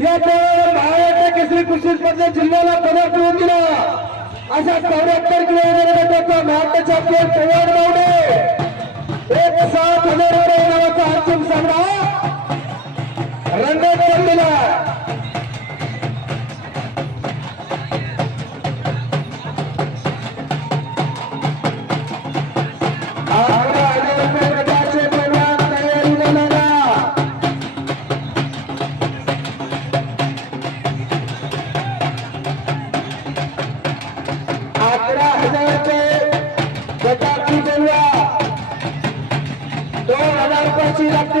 या त्यावेळेला महाराष्ट्र केसरी कृषी स्पर्धेत जिल्ह्याला पदक मिळवून दिला अशा चौऱ्याहत्तर किलोमीटर भारताच्या पेर पवार गावडे एक सात हजार रुपये नावाचा अंतिम सामना. रंगत दिला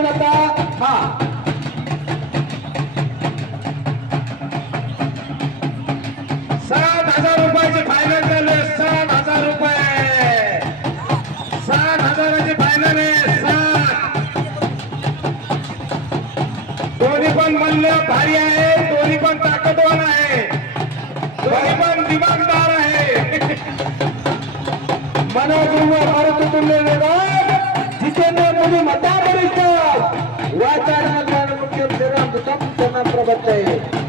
असेल आता हा. सात हजार रुपयाचे फायनल झाले सात हजार रुपये. सात हजाराचे फायनल आहे सात. दोन्ही पण म्हणलं भारी आहे दोन्ही पण ताकदवान आहे. दोन्ही पण दिमागदार आहे. मनोज मारुती तुम्ही वातावरण मुख्यमंत्री रामदास प्रभात आहे.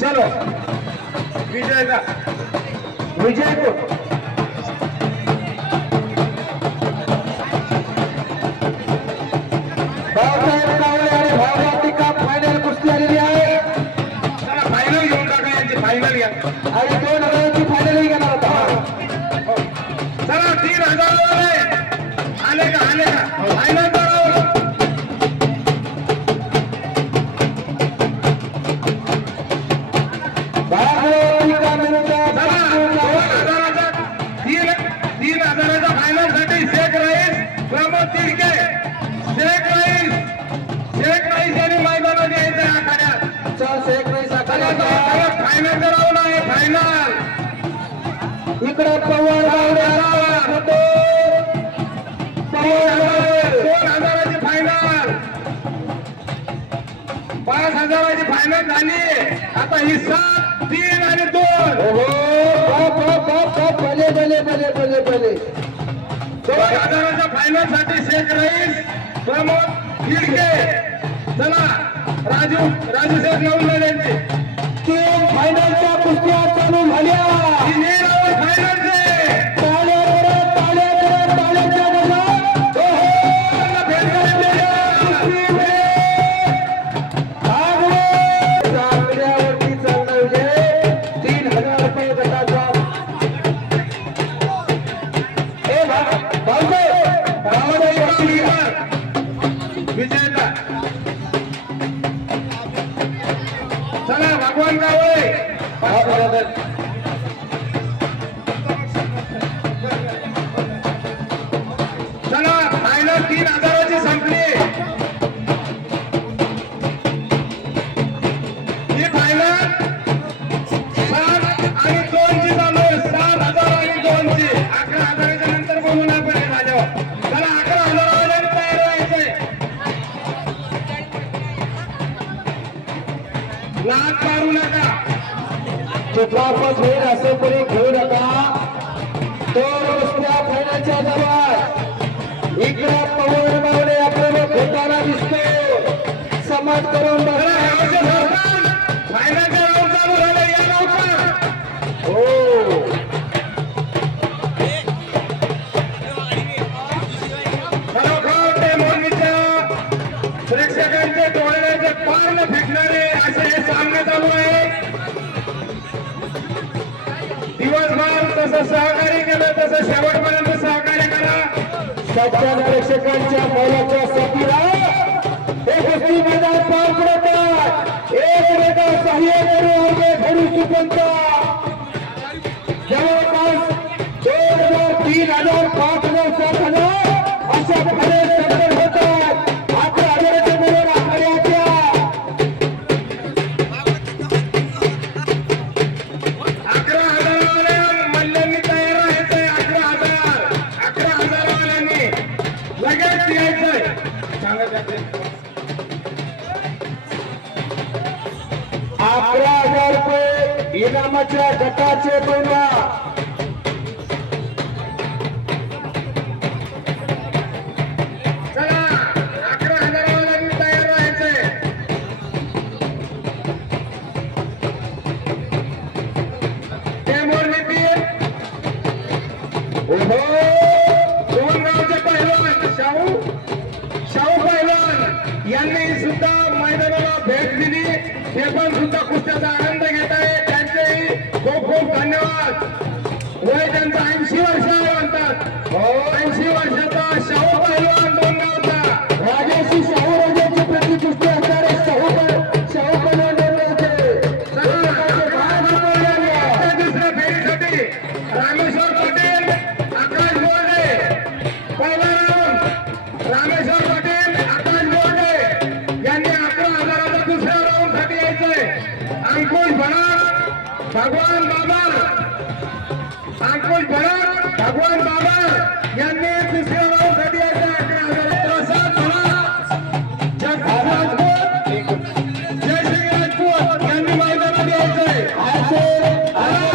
चलो. विजय का विजय को झाली आता ही तीन आणि दोन. हो, हो. भले भले भले भले भले. फायनलसाठी शेख रईस प्रमोद किडके चला राजू राजू शेख नवल यांची तीन फायनलच्या कुस्त्या चालू झाल्या. हात मारू नका. चित्रापट होईल असं घेऊ नका. तो रस्त्या खाण्याच्या जवळ. इकडे पवन मावणे आपल्याला घेताना दिसतो समाज करून बघा. जसं सहकार्य केलं तसं शेवटपर्यंत सहकार्य करा. सच्च्या प्रेक्षकांच्या मोलाच्या साथीला हे कुस्ती मैदान पार पडतात एक रेखा सहाय्य करू उभे धरू सुपंतात अकरा हजार रुपये इनामाच्या गटाचे पैलवान ವರ್ಷ আছে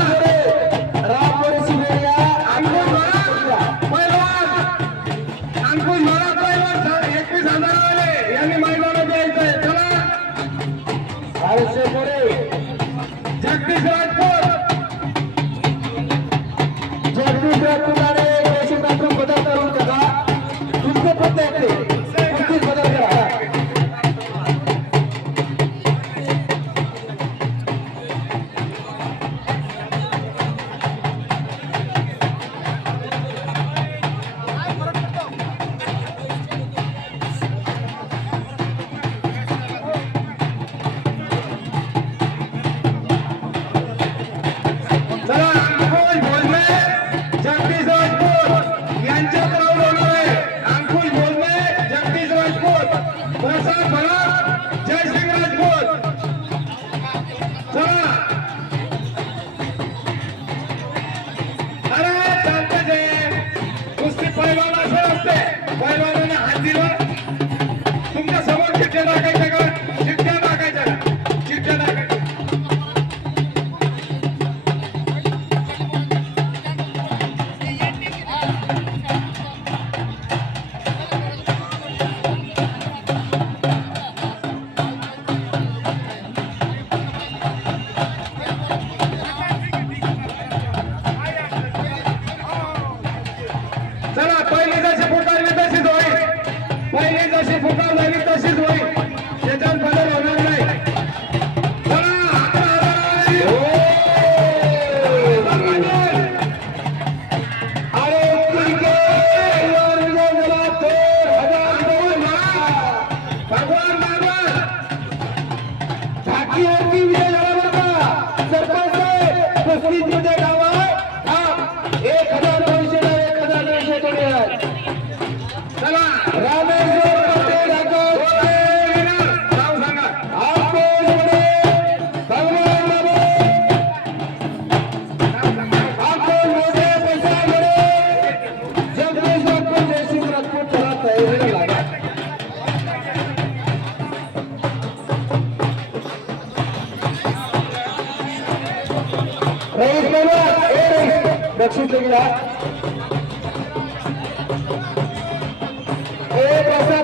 Yeah.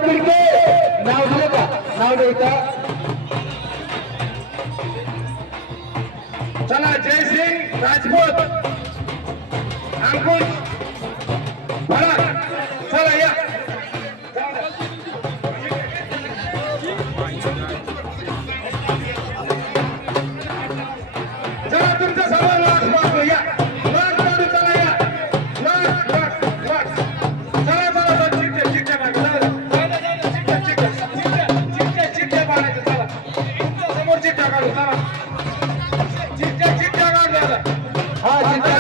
तिडके नाव दिलं का? नाव देता चला जयसिंग राजपूत. अंकुश. भरत Thank you.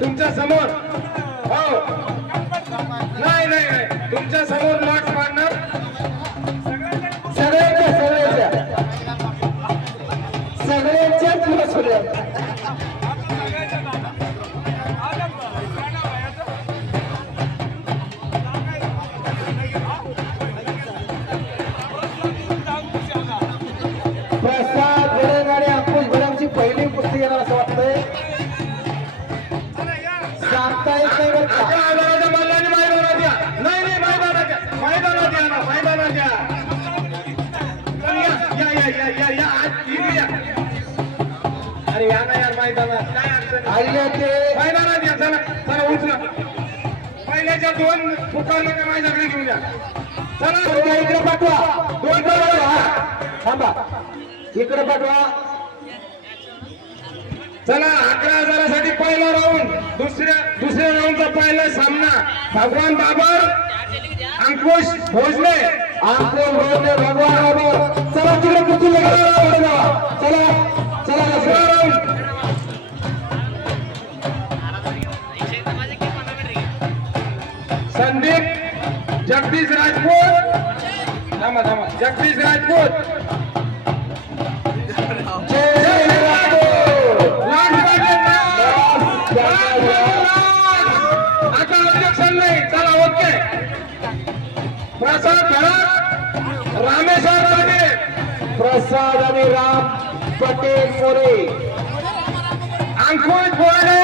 तुमच्यासमोर हो नाही नाही तुमच्यासमोर लॉट मांडणार सगळ्यांच्या सगळ्यांच्या सगळ्यांच्याच मसुऱ्या प्रसाद मैदानात या चला चला उचला. पहिल्याच्या दोन पुकारलं का माझ्याकडे घेऊन या. चला इकडे पाठवा. दोन. थांबा. इकडे पाठवा. चला अकरा हजारासाठी पहिला राऊंड दुसऱ्या दुसऱ्या राऊंडचा पहिला सामना. भगवान बाबर अंकुश भोजने अंकुश भडंग भगवान बाबर. चला तिकडे चला चला. थांबा थांबा जगदीश राजपूत. आता ऑब्जेक्शन नाही चला ओके प्रसाद भरत रामेश्वर पाटील प्रसाद आणि राम पटेल मोरे. अंकुश बोर्डे.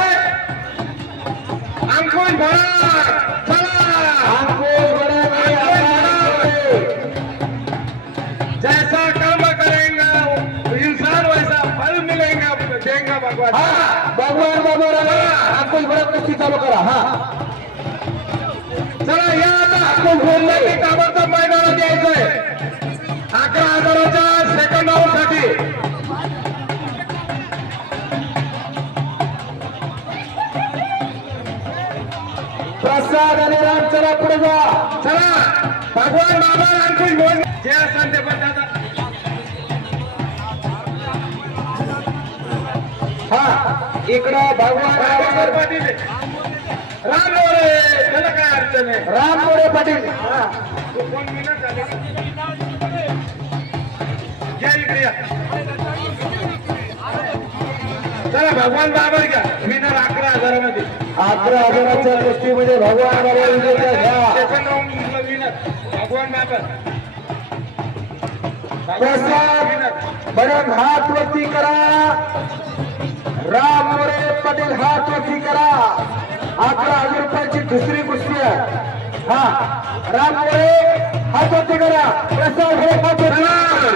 अंकुश भरत चला. अंकुश भडंग हा भगवान बाबर आणि अंकुश भडंग कुस्ती चालू करा हा. चला या आता अंकुश बोलले की ताबडतोब मैदानात यायचंय अकरा हजाराच्या सेकंड राऊंडसाठी. प्रसाद आणि राम चला पुढे जा. चला भगवान बाबा अंकुश बोल. जे असेल ते पण हा इकडं भगवान पाटील राम मोरे त्याला काय अडचण आहे राम मोरे पाटील. हा. तू कोण मिनिट झाले या इकडे या चला भगवान बाबर घ्या. विनर अकरा हजारामध्ये. अकरा हजाराच्या कुस्तीमध्ये भगवान बाबा घ्या. विनर भगवान बाबर. प्रसाद हात वरती करा. राम मोरे पटेल हा वरती करा. अकरा हजार रुपयाची दुसरी कुस्ती आहे. हा. राम मोरे हा वरती करा. प्रसाद हे हा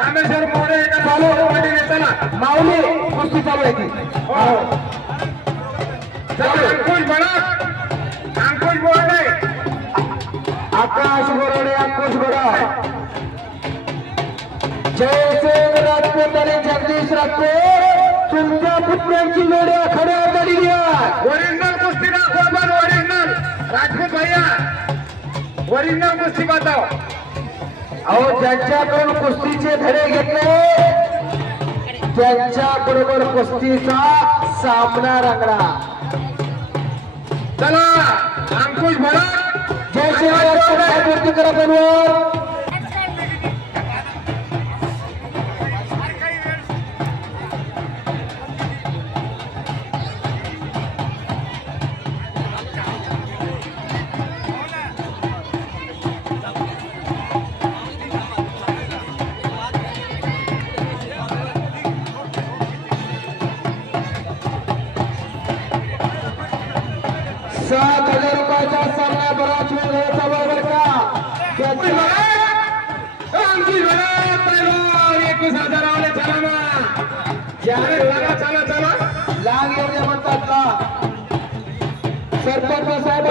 रामेश्वर मोरे एका चालू पाटील आहे, माऊली कुस्ती चालू आहे ती. हो. अंकुश म्हणा अंकुश बोर्डे. आकाश बोराडे अंकुश बोरा जयसिंग राजपूत आणि जगदीश राजपूत. तुमच्या पुत्रांची जोडी खड्या झालेली आहे ओरिजिनल कुस्ती दाखवा पण ओरिजिनल राजपूत भैया. ओरिजिनल कुस्ती बताओ अहो ज्यांच्याकडून कुस्तीचे धडे घेतले त्यांच्या बरोबर कुस्तीचा सामना रंगला चला अंकुश भडक जयसिंग राजपूत साहेब करा बनवर चला चला. लाग येऊ म्हणतात का? सरपंच साहेब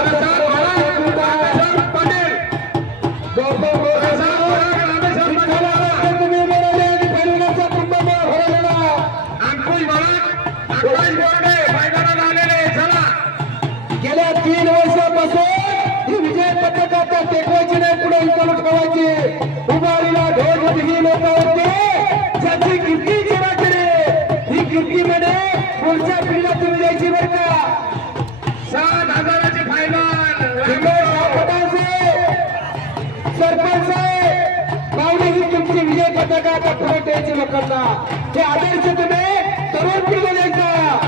सरपंच ही तुमची विजय पताका आता पुढे द्यायची लोकांना. ते आदर्श तुम्ही तरुण पिढीला द्यायचा.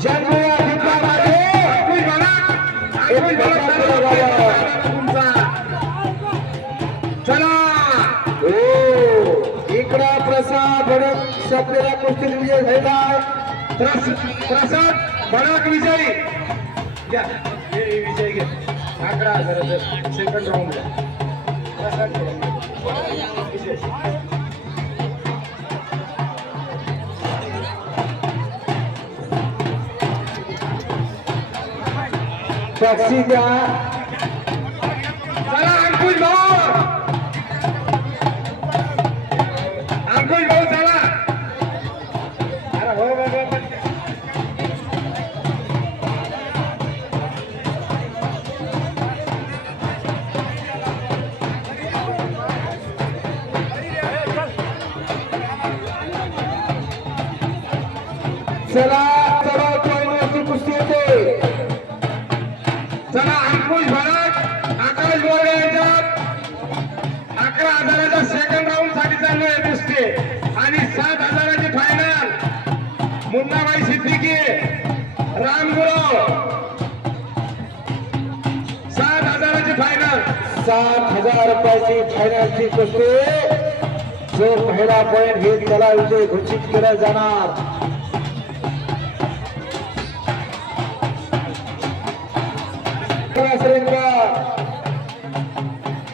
जन्म या ठिकाणामध्ये तुमचा चला. हो इकडा प्रसाद भडक सपलेला विजय झालेला आहे. प्रस- प्रसाद भडक विजयी. घ्या हे विजय घ्या सेकंड राऊंड टॅक्सी द्या चला अंकुश भाऊ हजार रुपयाची फायनलची कुस्ती. जो पहिला पॉइंट घेत त्याला विजय घोषित केला जाणार.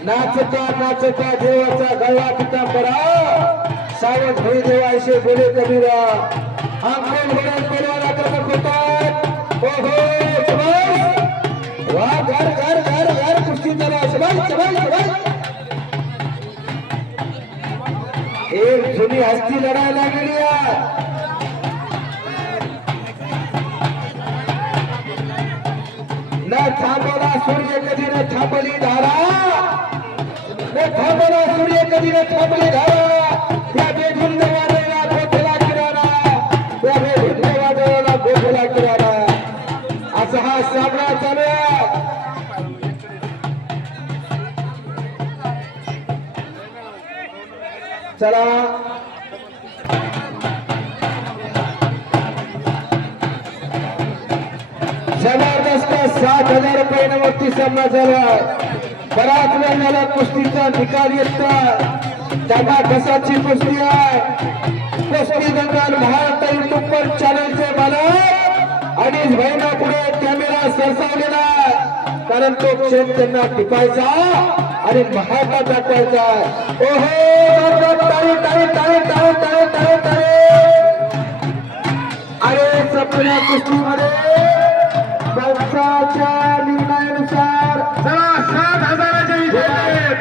नाचता नाचता देवाचा गळा पिता परा सावध होई देवायशे बोले कबीरा. अंकुल बडन परिवारा क्रमांक होतात. ओहो शबाश वा घर घर घर घर कुस्ती चला शबाश शबाश जुनी हस्ती लढायला गेली न थांबवला सूर्य कधी न थांबली धारा. न थांबवला सूर्य कधी न थांबली धारा. त्या बेधुंद वादळाला गोठला किनारा त्या बेधुंद वादळाला गोठला किनारा असा हा सामना चालू आहे. चला. जबरदस्त सात हजार रुपये नवती सामना झाला बराच वेळ झाला कुस्तीचा निकाल येत दगा कसाची कुस्ती आहे. कुस्ती दंगल भारत युट्यूबवर चॅनलचे मालक आणि बहिणा पुढे कॅमेरा सरसावलेला कारण तो क्षेत्र त्यांना टिपायचा आणि महागा दाखवायचा ओहो टाळी टाळी टाळी टाळी टाळी टाळी टाळी. अरे सपना कुस्तीमध्ये पक्षाच्या निर्णयानुसार चला सात हजाराच्या विजय